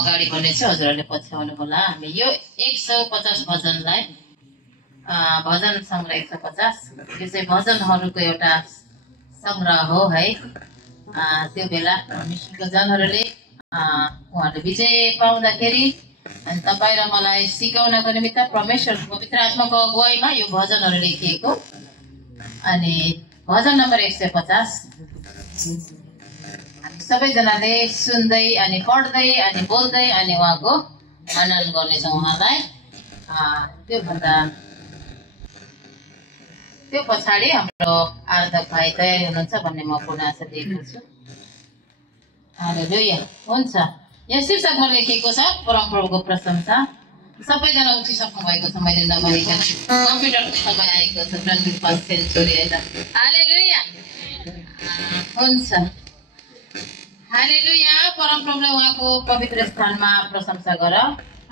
अगाडि बढ्नेछु, हजुरहरूले पछ्याउनु होला। हामी यो 150 भजनलाई भजन सङ्ग्रह 150 यो चाहिँ भजनहरूको एउटा सङ्ग्रह हो है। त्यो बेला मिसनको जनहरूले उहाँहरूले विजय पाउँदाखेरि अनि तपाईँ र मलाई सिकाउनको निमित्त परमेश्वरको पवित्र आत्माको अगुवाईमा यो भजनहरू लेखिएको। अनि भजन नम्बर 150 हामी सबैजनाले सुन्दै अनि पढ्दै अनि बोल्दै अनि उहाँको मनन गर्नेछौँ उहाँलाई। त्यो पछाडि हाम्रो आराधक भाइ तयारी हुनुहुन्छ भन्ने म पूर्ण आशा दिएको छु। हालेलुया। हुन्छ, यहाँ शीर्षकमा लेखिएको छ परमप्रभुको प्रशंसा। सबैजना उठिसक्नु भएको छ, मैले नभनिकन कम्प्युटरको समय आएको छ 21st सेन्चुरी होइन। हालेलुया। हुन्छ, हालेलुया। परमप्रभुलाई उहाँको पवित्र स्थानमा प्रशंसा गर।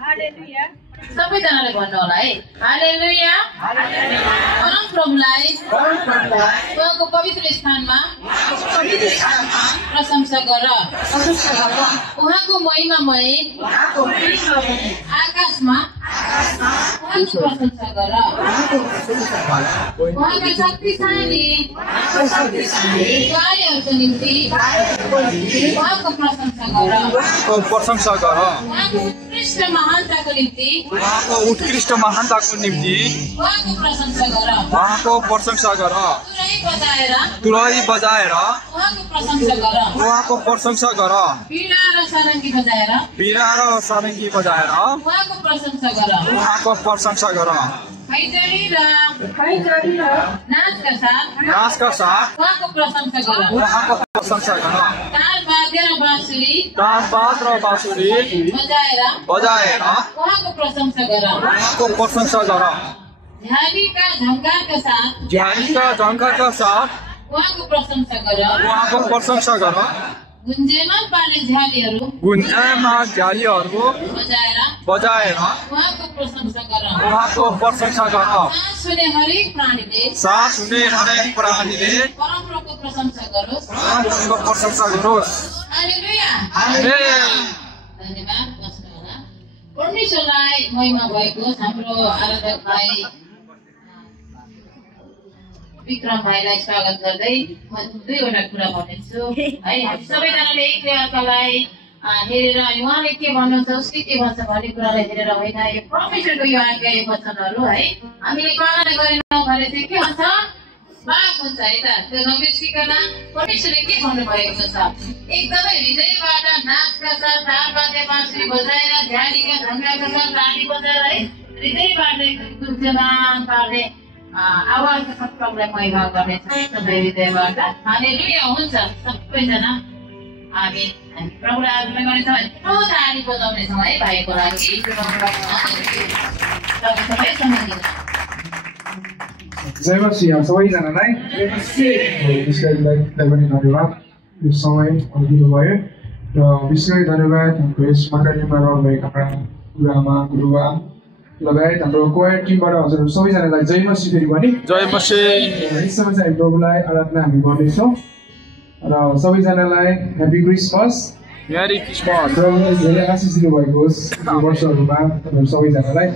हालेलुया। सबैजनाले भन्नु होला है, हालेलुया। परमप्रभुलाई उहाँको पवित्र स्थानमा प्रशंसा गर। उहाँको महिमामय आकाशमा उहाँको प्रशंसा गर। उहाँका शक्तिशाली कार्यहरूको निम्ति उहाँको प्रशंसा गर। उहाँको उत्कृष्ट महानताको निम्ति उत्कृष्ट महानताको निम्ति उहाँको प्रशंसा गर। उहाँको प्रशंसा गर। तुरही बजाएर उहाँको प्रशंसा गर। उहाँको प्रशंसा गर। वीणा र सारङ्गी बजाएर उहाँको प्रशंसा गर। उहाँको प्रशंसा गर। खैजडी र नाचका साथ उहाँको प्रशंसा गर। उहाँको प्रशंसा गर। तालवाद्य र बाँसुरी बजाएर उहाँको प्रशंसा गर। उहाँको प्रशंसा गर। झालीका झङ्कारका साथ उहाँको प्रशंसा गर। उहाँको प्रशंसा गर। गुन्जेमा पार्ने झालीहरू बजाएर उहाँको प्रशंसा गर। उहाँको प्रशंसा गर। सास हुने हरेक प्राणीले परमप्रभुको प्रशंसा गरोस्। उहाँको प्रशंसा गरोस्। हालेलुया। धन्यवाद। बस्नु होला। परमेश्वरलाई महिमा भएको हाम्रो आराधक भाइ विक्रम भाइलाई स्वागत गर्दै म दुईवटा कुरा भन्नेछु है। हामी सबैजनाले एकले अर्कालाई हेरेर अनि उहाँले के भन्नुहुन्छ उसले के भन्छ भन्ने कुरालाई हेरेर होइन, यो परमेश्वरको यो आज्ञा यो वचनहरू है हामीले पालना गरेनौँ भने चाहिँ के हुन्छ, पाप हुन्छ है त। त्यो नबिर्सिकन परमेश्वरले के भन्नुभएको छ, एकदमै हृदयबाट नाचका साथ तालवाद्य बाँसुरी बजाएर झ्यालीका झङ्कारका साथ ताली बजाएर है हृदयबाट गुन्जमान पार्ने आवाजको साथ प्रभुलाई महिमा गर्नेछ एकदमै हृदयबाट। हालेलुया। हुन्छ, सबैजना हामी प्रभुलाई आराधना गर्नेछौँ। ठुलो ताली बजाउनेछौँ है भाइको लागि। जय मसीह सबैजनालाई धन्यवाद यो समय दिनुभयो र विशेष धन्यवाद हाम्रो यस मण्डलीमा रहनुभएका गुरुआमा गुरुबा लगायत हाम्रो कोयर टिमबाट हजुरहरू सबैजनालाई जय मसीह फेरि भने जय मसीह। यस समय चाहिँ हामी प्रभुलाई आराधना हामी गर्नेछौँ र सबैजनालाई ह्याप्पी क्रिसमस। प्रभुले धेरै आशिष दिनुभएको होस् यो वर्षहरूमा तपाईँहरू सबैजनालाई।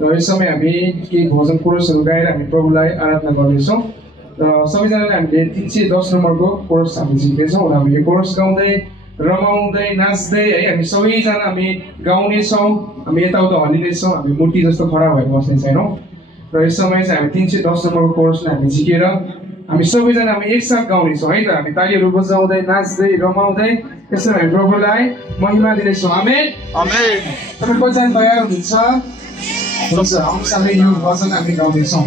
र यस समय हामी केही भजन कोरसहरू गाएर हामी प्रभुलाई आराधना गर्नेछौँ र सबैजनाले हामीले 310 नम्बरको कोरस हामी सिक्नेछौँ र हामी यो कोरस गाउँदै रमाउँदै नाच्दै है हामी सबैजना हामी गाउनेछौँ, हामी यताउता हल्लिनेछौँ, हामी मूर्ति जस्तो खडा भएर बस्ने छैनौँ। र यस समय चाहिँ हामी 310 नम्बरको कोरसलाई हामी झिकेर हामी सबैजना हामी एकसाथ गाउनेछौँ है त। हामी तालीहरू बजाउँदै नाच्दै रमाउँदै यसरी हामी प्रभुलाई महिमा दिनेछौँ। आमेन आमेन। तपाईँ कतिजना तयार हुनुहुन्छ? हुन्छ, हामीसँगै यो भजन हामी गाउँदैछौँ।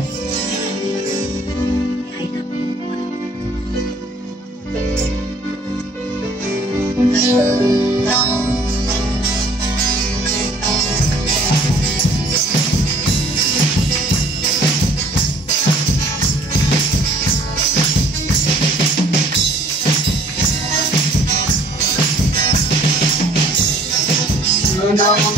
Namo